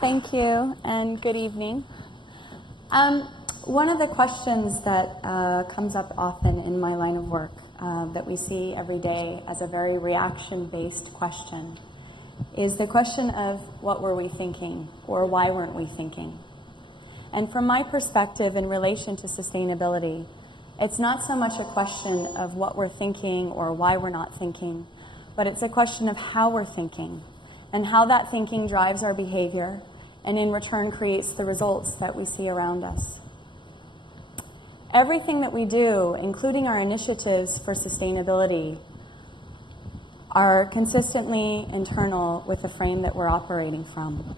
Thank you, and good evening. One of the questions that comes up often in my line of work that we see every day as a very reaction-based question is the question of what were we thinking, or why weren't we thinking? And from my perspective in relation to sustainability, it's not so much a question of what we're thinking or why we're not thinking, but it's a question of how we're thinking and how that thinking drives our behavior and in return creates the results that we see around us. Everything that we do, including our initiatives for sustainability, are consistently internal with the frame that we're operating from.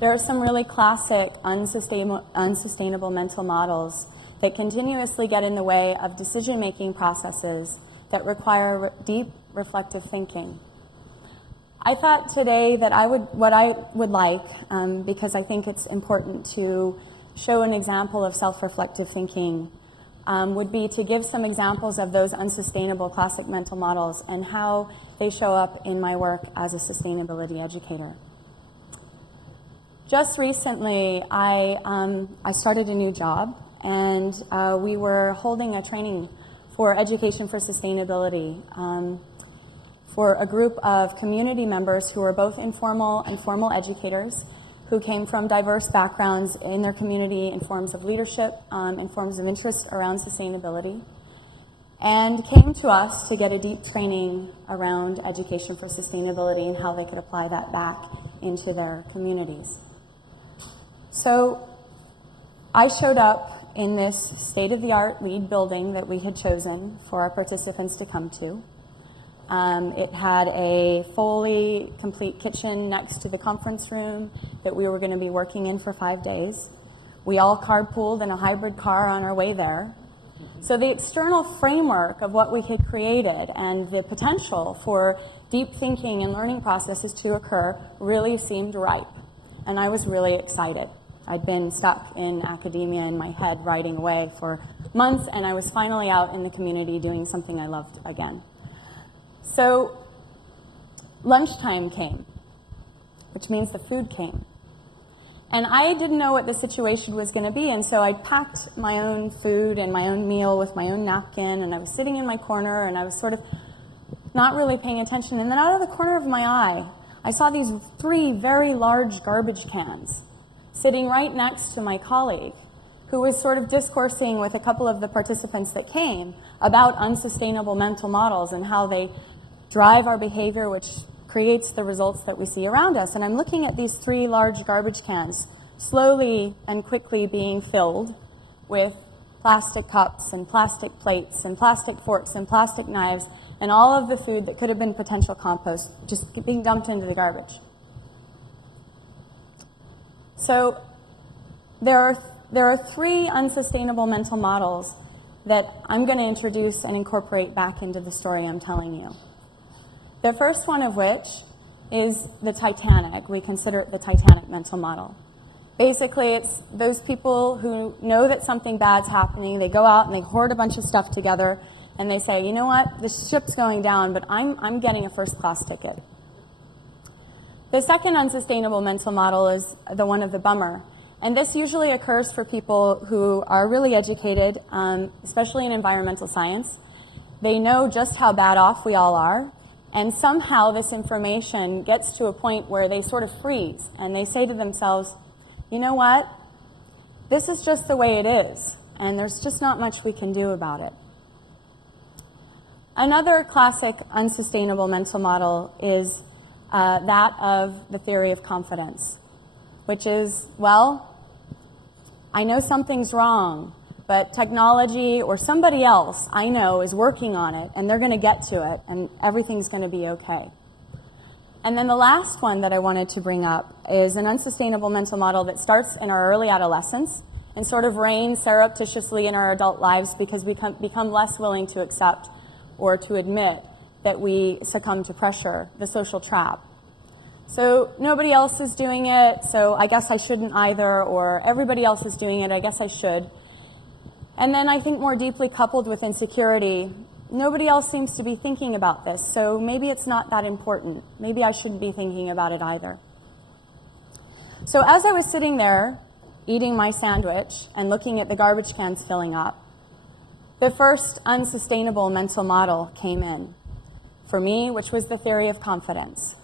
There are some really classic unsustainable mental models that continuously get in the way of decision-making processes that require deep reflective thinking. I thought today that what I would like, because I think it's important to show an example of self-reflective thinking, would be to give some examples of those unsustainable classic mental models and how they show up in my work as a sustainability educator. Just recently, I started a new job, and we were holding a training for education for sustainability for a group of community members who are both informal and formal educators who came from diverse backgrounds in their community in forms of leadership, in forms of interest around sustainability, and came to us to get a deep training around education for sustainability and how they could apply that back into their communities. So I showed up in this state-of-the-art LEED building that we had chosen for our participants to come to. It had a fully complete kitchen next to the conference room that we were going to be working in for 5 days. We all carpooled in a hybrid car on our way there. So the external framework of what we had created and the potential for deep thinking and learning processes to occur really seemed ripe. And I was really excited. I'd been stuck in academia in my head writing away for months, and I was finally out in the community doing something I loved again. So lunchtime came, which means the food came. And I didn't know what the situation was going to be, and so I packed my own food and my own meal with my own napkin, and I was sitting in my corner, and I was sort of not really paying attention. And then out of the corner of my eye, I saw these 3 very large garbage cans sitting right next to my colleague, who was sort of discoursing with a couple of the participants that came about unsustainable mental models and how they drive our behavior, which creates the results that we see around us. And I'm looking at these 3 large garbage cans slowly and quickly being filled with plastic cups and plastic plates and plastic forks and plastic knives and all of the food that could have been potential compost just being dumped into the garbage. So there are 3 unsustainable mental models that I'm going to introduce and incorporate back into the story I'm telling you. The first one of which is the Titanic. We consider it the Titanic mental model. Basically, it's those people who know that something bad's happening. They go out and they hoard a bunch of stuff together, and they say, you know what, this ship's going down, but I'm getting a first-class ticket. The second unsustainable mental model is the one of the bummer. And this usually occurs for people who are really educated, especially in environmental science. They know just how bad off we all are. And somehow this information gets to a point where they sort of freeze and they say to themselves, you know what? This is just the way it is, and there's just not much we can do about it. Another classic unsustainable mental model is that of the theory of confidence, which is, well, I know something's wrong, but technology or somebody else I know is working on it, and they're going to get to it, and everything's going to be okay. And then the last one that I wanted to bring up is an unsustainable mental model that starts in our early adolescence and sort of reigns surreptitiously in our adult lives because we become less willing to accept or to admit that we succumb to pressure, the social trap. So nobody else is doing it, so I guess I shouldn't either, or everybody else is doing it, I guess I should. And then I think more deeply coupled with insecurity, nobody else seems to be thinking about this, so maybe it's not that important. Maybe I shouldn't be thinking about it either. So as I was sitting there eating my sandwich and looking at the garbage cans filling up, the first unsustainable mental model came in for me, which was the theory of confidence.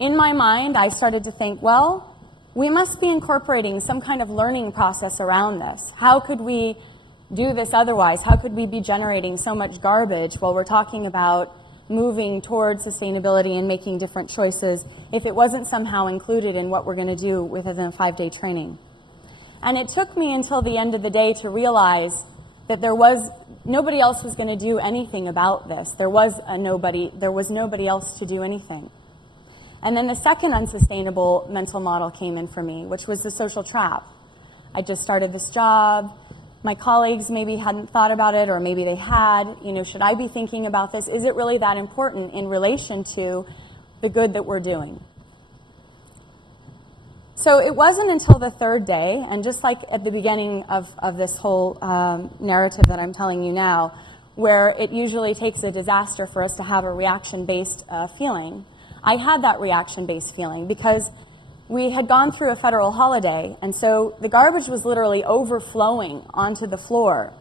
In my mind, I started to think, well, we must be incorporating some kind of learning process around this. How could we do this otherwise? How could we be generating so much garbage while we're talking about moving towards sustainability and making different choices if it wasn't somehow included in what we're going to do within a 5-day training? And it took me until the end of the day to realize that nobody else was going to do anything about this. There was nobody else to do anything. And then the second unsustainable mental model came in for me, which was the social trap. I just started this job. My colleagues maybe hadn't thought about it, or maybe they had. Should I be thinking about this? Is it really that important in relation to the good that we're doing? So it wasn't until the third day, and just like at the beginning of this whole narrative that I'm telling you now, where it usually takes a disaster for us to have a reaction-based feeling, I had that reaction-based feeling because we had gone through a federal holiday, and so the garbage was literally overflowing onto the floor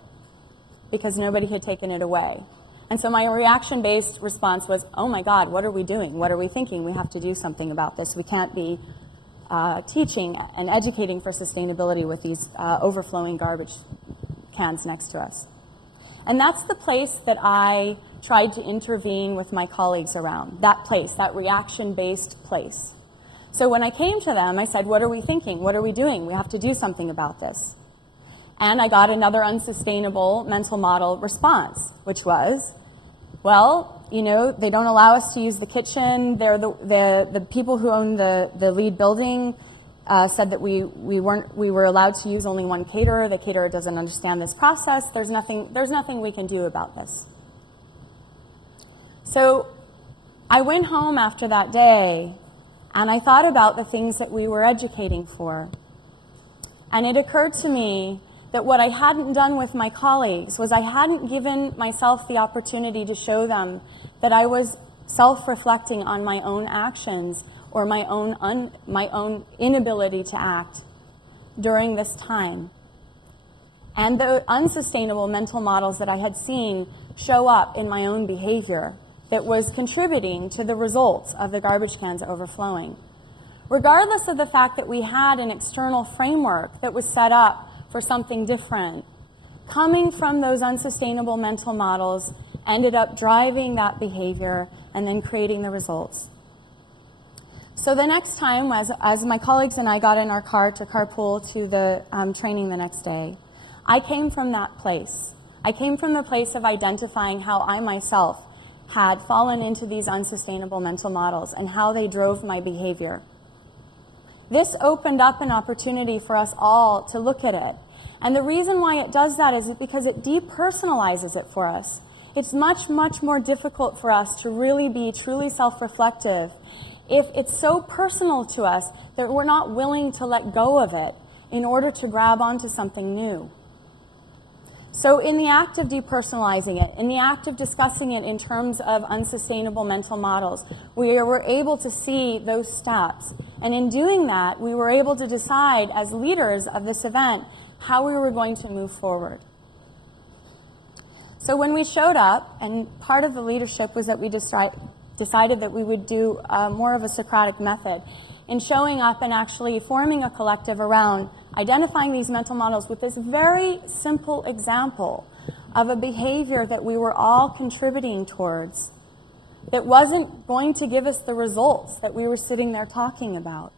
because nobody had taken it away. And so my reaction-based response was, oh my God, what are we doing? What are we thinking? We have to do something about this. We can't be teaching and educating for sustainability with these overflowing garbage cans next to us. And that's the place that I tried to intervene with my colleagues around, that place, that reaction-based place. So when I came to them, I said, what are we thinking? What are we doing? We have to do something about this. And I got another unsustainable mental model response, which was, well, they don't allow us to use the kitchen. They're the people who own the Lead building said that we were allowed to use only one caterer. The caterer doesn't understand this process. There's nothing we can do about this. So I went home after that day, and I thought about the things that we were educating for. And it occurred to me that what I hadn't done with my colleagues was I hadn't given myself the opportunity to show them that I was self-reflecting on my own actions or my own inability to act during this time. And the unsustainable mental models that I had seen show up in my own behavior that was contributing to the results of the garbage cans overflowing. Regardless of the fact that we had an external framework that was set up for something different, coming from those unsustainable mental models ended up driving that behavior and then creating the results. So the next time, as my colleagues and I got in our car to carpool to the training the next day, I came from that place. I came from the place of identifying how I myself had fallen into these unsustainable mental models and how they drove my behavior. This opened up an opportunity for us all to look at it. And the reason why it does that is because it depersonalizes it for us. It's much, much more difficult for us to really be truly self-reflective if it's so personal to us that we're not willing to let go of it in order to grab onto something new. So in the act of depersonalizing it, in the act of discussing it in terms of unsustainable mental models, we were able to see those steps. And in doing that, we were able to decide as leaders of this event how we were going to move forward. So when we showed up, and part of the leadership was that we decided that we would do more of a Socratic method in showing up and actually forming a collective around identifying these mental models with this very simple example of a behavior that we were all contributing towards that wasn't going to give us the results that we were sitting there talking about.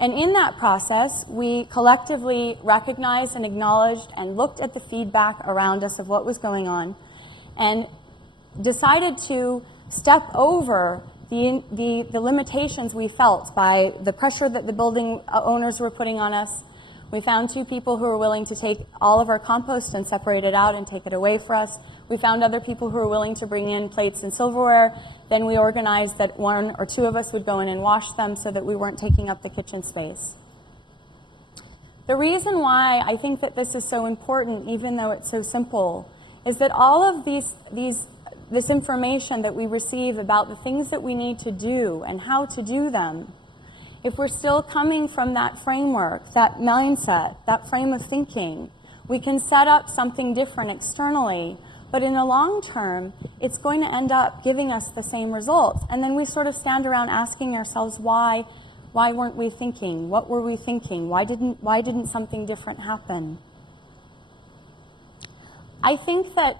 And in that process, we collectively recognized and acknowledged and looked at the feedback around us of what was going on and decided to step over the limitations we felt by the pressure that the building owners were putting on us. We found 2 people who were willing to take all of our compost and separate it out and take it away for us. We found other people who were willing to bring in plates and silverware. Then we organized that 1 or 2 of us would go in and wash them so that we weren't taking up the kitchen space. The reason why I think that this is so important, even though it's so simple, is that all of this information that we receive about the things that we need to do and how to do them if we're still coming from that framework, that mindset, that frame of thinking, we can set up something different externally, but in the long term, it's going to end up giving us the same results. And then we sort of stand around asking ourselves, why weren't we thinking? What were we thinking? Why didn't something different happen? I think that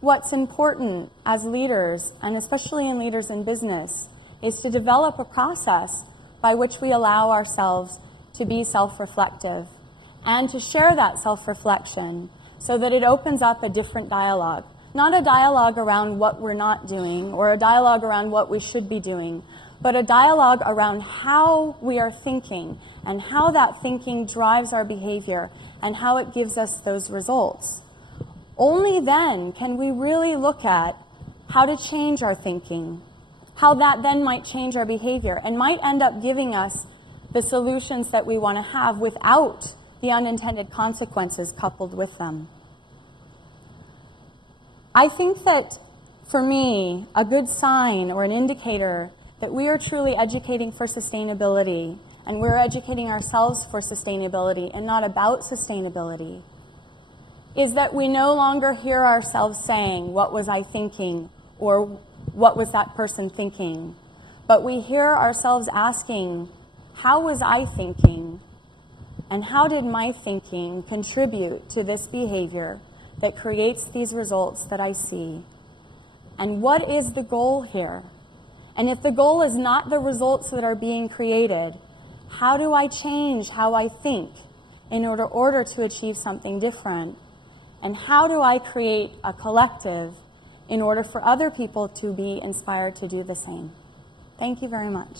what's important as leaders, and especially in leaders in business, is to develop a process by which we allow ourselves to be self-reflective and to share that self-reflection so that it opens up a different dialogue. Not a dialogue around what we're not doing or a dialogue around what we should be doing, but a dialogue around how we are thinking and how that thinking drives our behavior and how it gives us those results. Only then can we really look at how to change our thinking, how that then might change our behavior and might end up giving us the solutions that we want to have without the unintended consequences coupled with them. I think that, for me, a good sign or an indicator that we are truly educating for sustainability and we're educating ourselves for sustainability and not about sustainability is that we no longer hear ourselves saying, what was I thinking, or what was that person thinking? But we hear ourselves asking, how was I thinking? And how did my thinking contribute to this behavior that creates these results that I see? And what is the goal here? And if the goal is not the results that are being created, how do I change how I think in order to achieve something different? And how do I create a collective in order for other people to be inspired to do the same? Thank you very much.